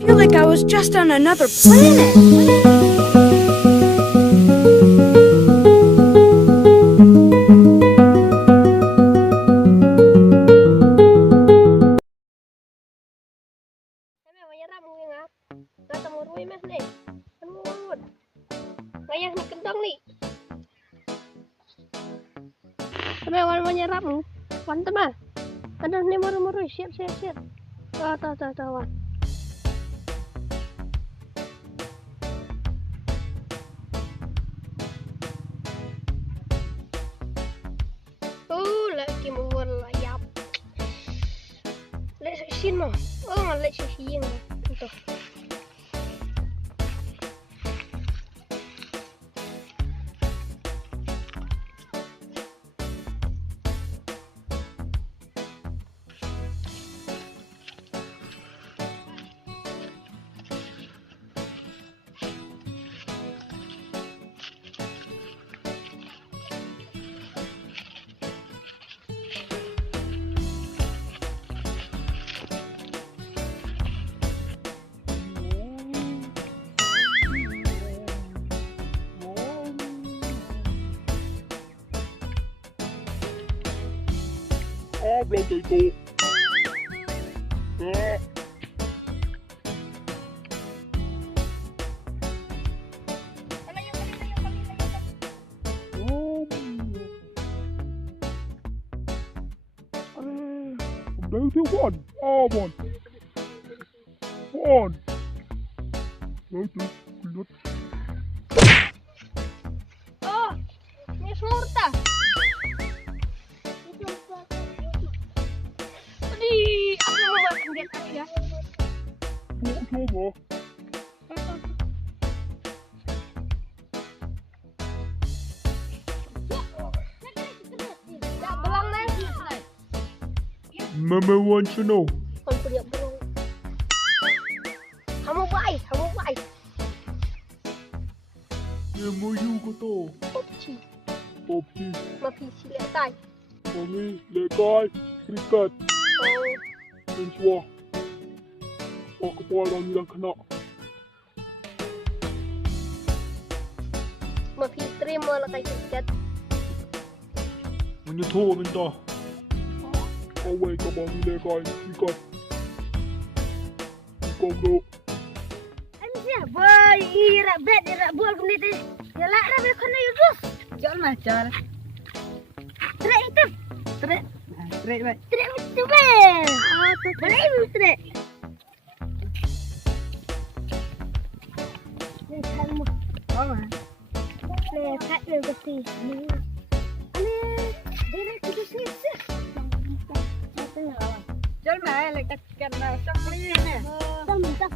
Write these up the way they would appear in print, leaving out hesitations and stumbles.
feel like I was just on another planet. Wan menyerap mu, wan teman. Aduh ni muru-muru, siap. Tahu wan. Lagi mau layap. Let's see no. Let's see no. Itu. Belum tentu. There's a one. One. Oh, ini surta. Aku mau makan dia tadi ya. Coba. Belang lagi. Mama wants to know. Kamu baik. Dia mau you kata. Popci. Mafisi letai. Kami lekai kriket. Mencuah. Kepala ni dah kena. Mafitri mau lekai kriket. Menyetor minta. Awal kepala ni lekai kriket. Kau dok. Boy, ira bet ira buat kuniti. Ya lah, rabe kono yus. Jual macam. Trek itu. Trek baik. Trek itu be. Trek itu trek. Ni kamu. Oh mah. Lekat le besi. Ani, dia kita sih. Jual mah lekat kena sakli ni. Minta.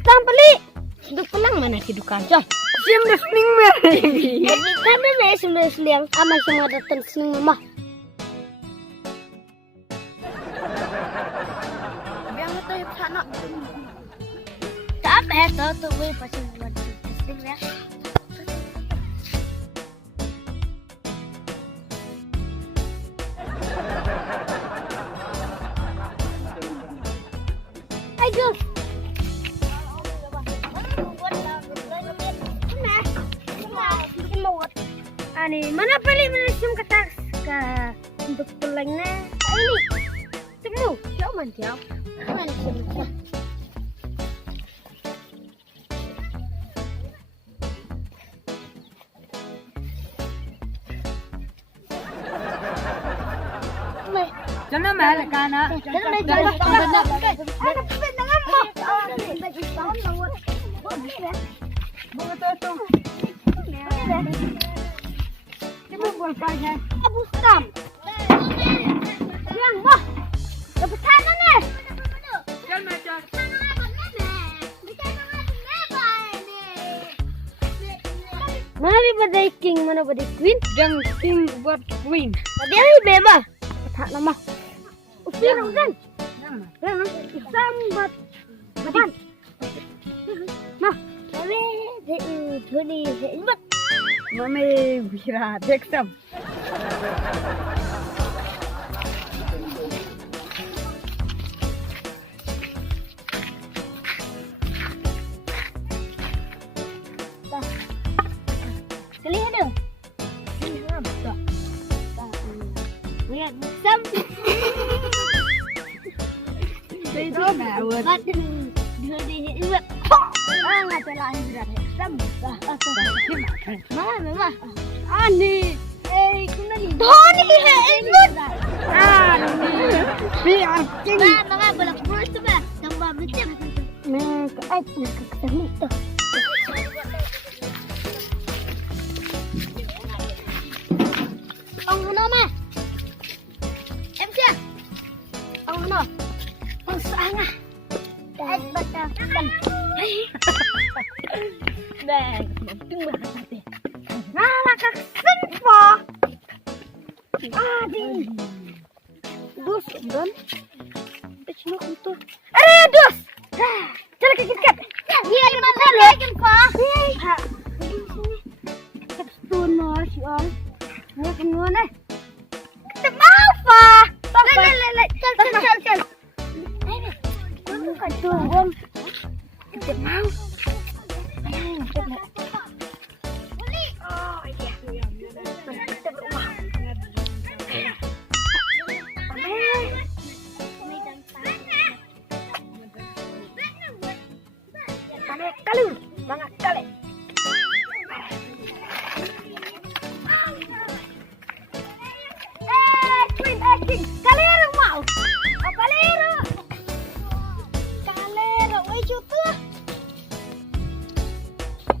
Tampali. Duk pelang mana hidup aja. Sim dah sening mah. Jadi kami nih sebelah ama semua datang sini mama. Biang tu sana. Tak apa tu gue pasti buat testing ya. Ayo. Ani, mana pilih menisum kata untuk tulangnya ini. Temu, siapa mantiau? Mana sih? Jangan malah kana. Abu Stam. Yang bah. Dapat tanah nih. Jangan macam. Mana pada king, mana pada queen? Jangan king buat queen. Tadi ini bebas. Tak nama. Usia kan? Nama. Sambat. Kapan? Nah, tapi ini ini Mami Vira, take some. Kalian ada? Lihat sam. Itu mawar. Dua di dua. Nggak terlalu berat. Sam. Mama. Ani. Kuna ni. Dhoni ikut. Biar king. Mama boleh puas tu bah. Tambah macam. Nah, ke ketemu tu. Ông nó mà em chưa ông nó ông sáng à anh bắt đầu cần đây trưng bày là gì là các sinh phò đi dus don itu itu dus cara kikit iya di mana lagi phò tuh nasi on nghe cái luôn này cái bao phà lên chân không phải trường không cái bao kali banget kali Kalero mau. Kalero. Kalero, oi chutu.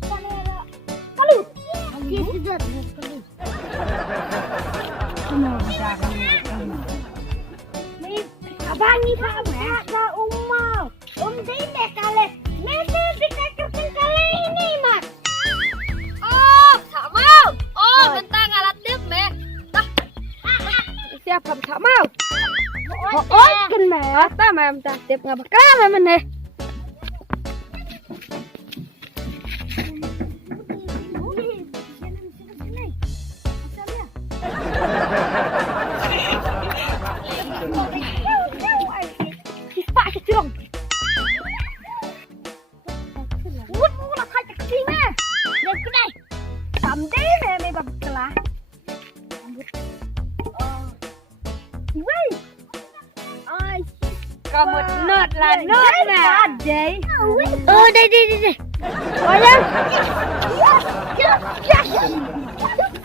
Kalero. Kalu. Dia sudah kalu. Abang ni apa umau. Dine kale. Mesti dikekertin kale ini, Mas. Oh, tak mau. Oh, bentar ngalat tip, meh. Siapa tak mau? Oh, kan mata mam tak tip ngapa kalah mana? Pak kecilong. Wut mula kai kecil meh. Yang kedai. Sampai meh bab kelah. Kamu nut lah nut lah. Oh, đây. Oh ya.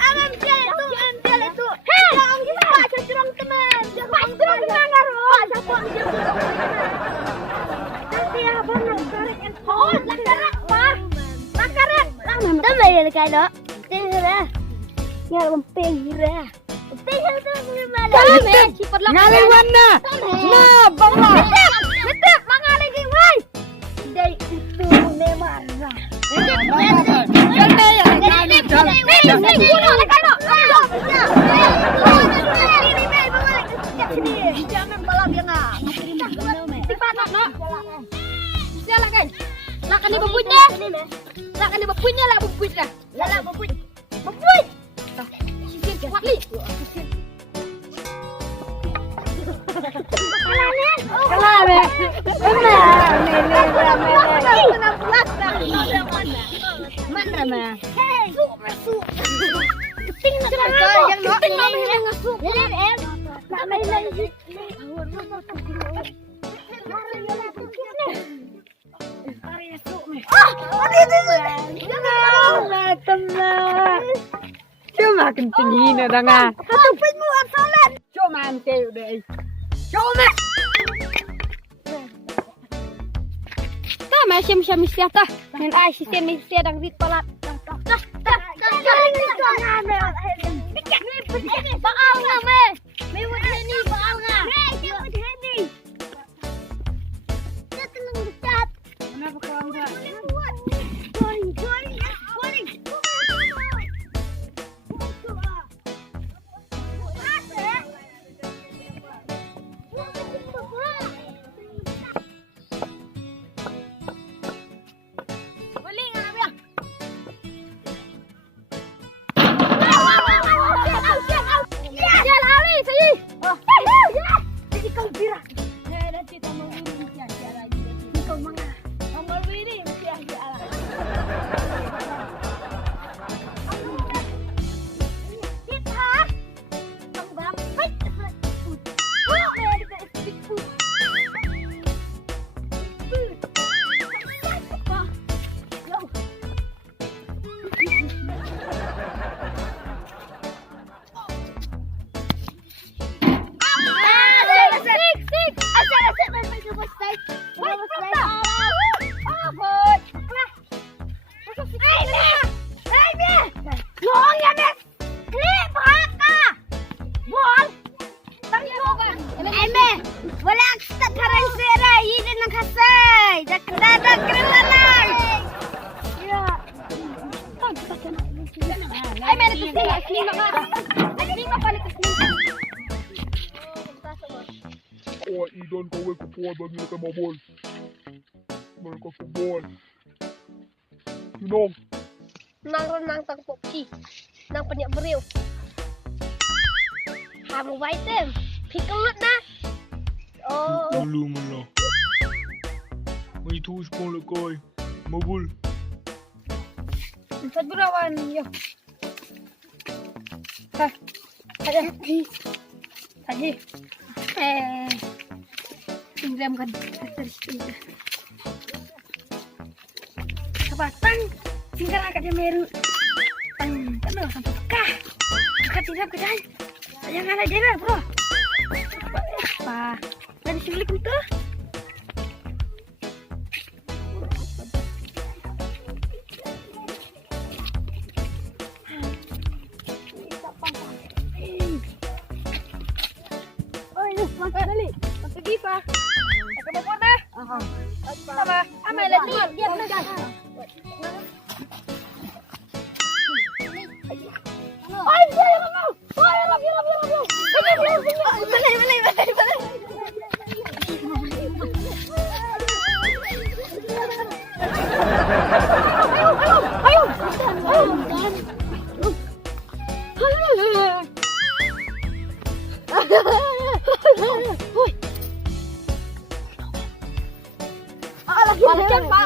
Alam jalan tu. Hei, orang kita Pak curang teman. Pak curang teman ngaruh. Siapa dia? Nanti abang nak karek kan. Oh, nak karek Pak. Nak karek. Tak boleh kai đó. Tira. Ya lempeng hira. Tira tu mana? Ngalir ngalir mana? Nah, bangla. Betul, mangalih di wai. Dai itu memang. Jangan balap ya nggak. Tipanak nak. Siapa kan? Lakan di bubutnya. Lakan di bubutnya lah bubutnya. Lah bubut. Bubut. Sisir kuat li. Mana mah? Masuk. Keting nak yang nak yang masuk. Lihat em. Nak main lagi. Cuma kencing ini danga. Hapusmu asalan. Cuma ante deh. Cuma. Tak macam siapa Nen ai sistem dang rit palat. Baal nga me. May wala ni baal nga. Tatang cat. Kenapa kau enggak? Sling mak. Sling mak balik ke sling. Oh, Idan kau ke puan bagi mereka mabol. Mereka football. Sinong, Nang tang popsi. Nang penyak beriu. Kamu baitem. Pikelut na. Oh. belum lah. Mai tu sepuluh lekoi. Mabul. Empat berawan yo. Ha. Ada. Haji. Tinggal kan. Kabatang. Tinggal agak dia meru. Kan sampai kah. Dekat tidak kedai. Jangan aja lah, bro. Apa? Dari sini kentu. Oh, ini masuk balik. Masuk Giva. Aku mau foto. Apa? Amai lagi. Dia nak. Oh, dia yang mau. Oh, ya lagi.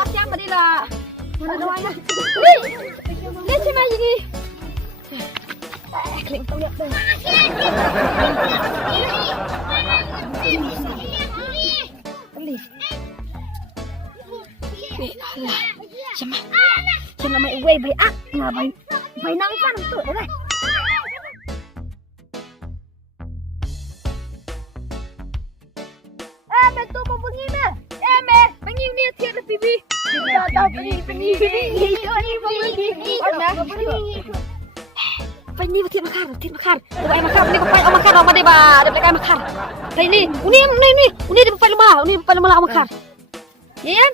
Siapa dia lah? Ada mana? Lihat siapa ini? Kling tahu ya? Siapa mai uai bai ak ngah bai nang kan tu dah. Betul mau pergi dah. Pergi ni tiada TV. Tak pergi. Itu ni pergi. Pani betul makar. Bapak makar, ni bapak makar apa dia ba? Dia pakai makar. Ini dia bapak lemah makar. Ya?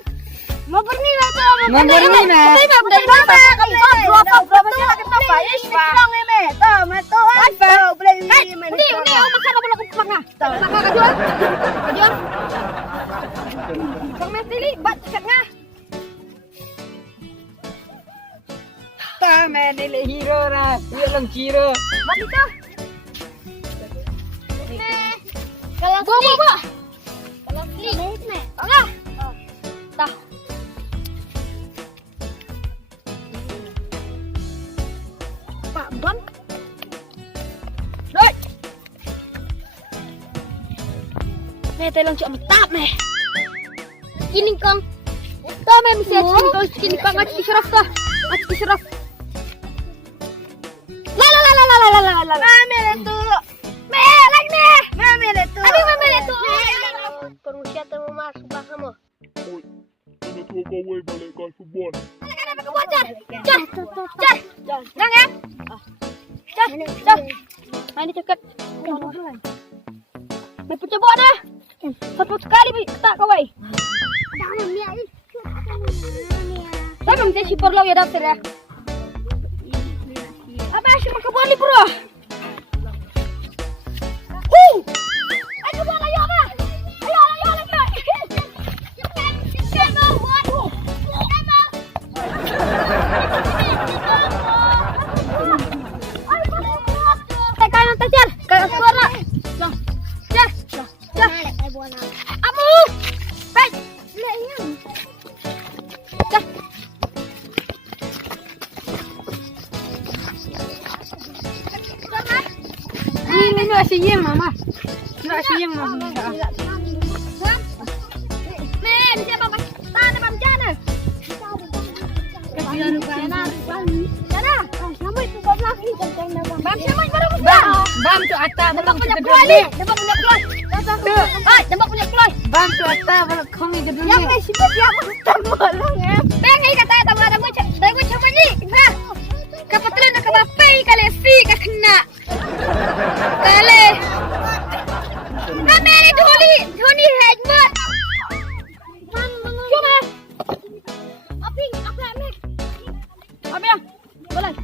Mau pergi lah tu. Mau pergi lah. Berapa apa? Ya, sekarang ni tahu betul. Ini makar apa nak makar? Makar kajuan. Kau mesti libat cakapnya. Man, ini hero lah. Dia lang hero. Mati tu. Kalau Bawa. Kalau sling. Tengah. Dah. Pak Ban. Doi. Tolong cak metap meh. Ini kang. Tahu meh mesti sini kang ngaji syaraf kah? Ngaji syaraf. La. Mame tu. Lagi ni. Mame tu. Aduh, mame tu. Perusia terumah subah kamu. oi. Kena tua kau balik ke football. Jangan. Dah. Ini cakap. Mai percoba dah. Satu sekali tak kawai. Jangan dia ni. Saya memang super low ya daftar ya. Apa sih makan balik bro? Ayo buat ayo apa? Ayo. Tekan tajar, kayak suara. Jah. Amu. Baik. Dah. Ini asyik mama. Asyik mama. Men, siapa pas? Tanah bam jana. Jana. Siapa itu goblok ni jangan bam. Bam siapa baru buka? Bam tu atas Nampak punya keluar. Nampak punya keluar. Nampak punya keluar. Bam tu atas balak kami ke dulu. Yang ni siapa dia tolong ya. Bengai kata tahu ada mu cuma ni. Nah. Kapatulan nak bapai kali fi ka kena. Kali. Namere Dhoni headbutt. Cuma. Aping, apa ni? Apa ya? Boleh.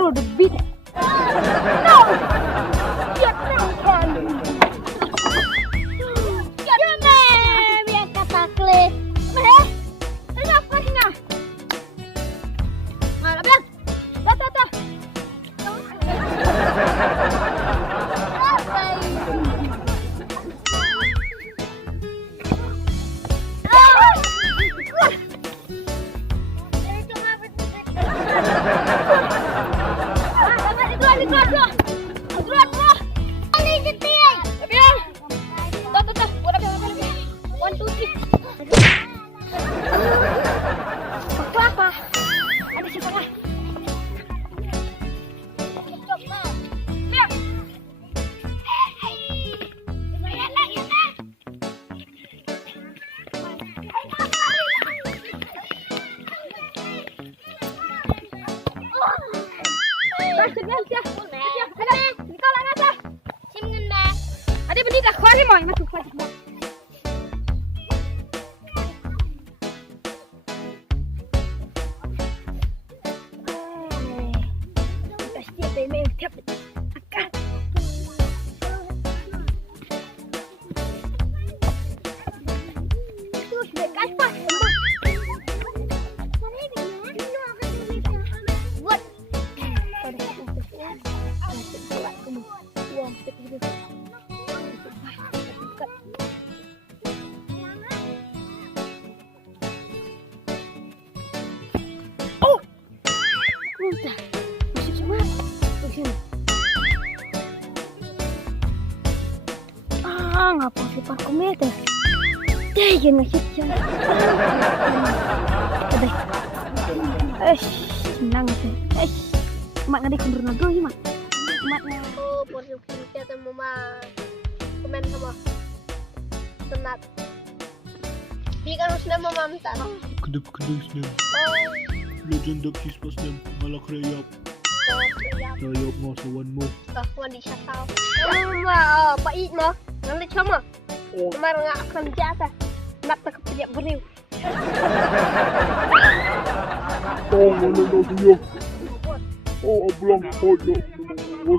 follow the beat. No! Shut down, Ken! Biar kata klik. Kenapa sih nah? Mana bang? Dah. Ada benda dah kuari mai masuk kuari. Pasti ada yang tiap akan. Terus dekat pas. Buat. Udah. Masuk semua. Begini. Ngapa sih parku meter? Deh, ya nasib jangan. Udah. Senang sih. Mak ngadi kundur nago ini mak. Mak na. Oh, porsi kita mau komen sama senat. Dia kan harus nama mamta. Kedip-kedip nem. Oh, Legend of Chispas nem. Malak rayap. iya. Rayap nga sa one mo. Wadi siya tao. Mah, pait mo. Nanti cuma. Kemarin nggak akan jasa. Nak tak kepijak beriu. Oh, ano na siya. Oh, ablang. Oh, no.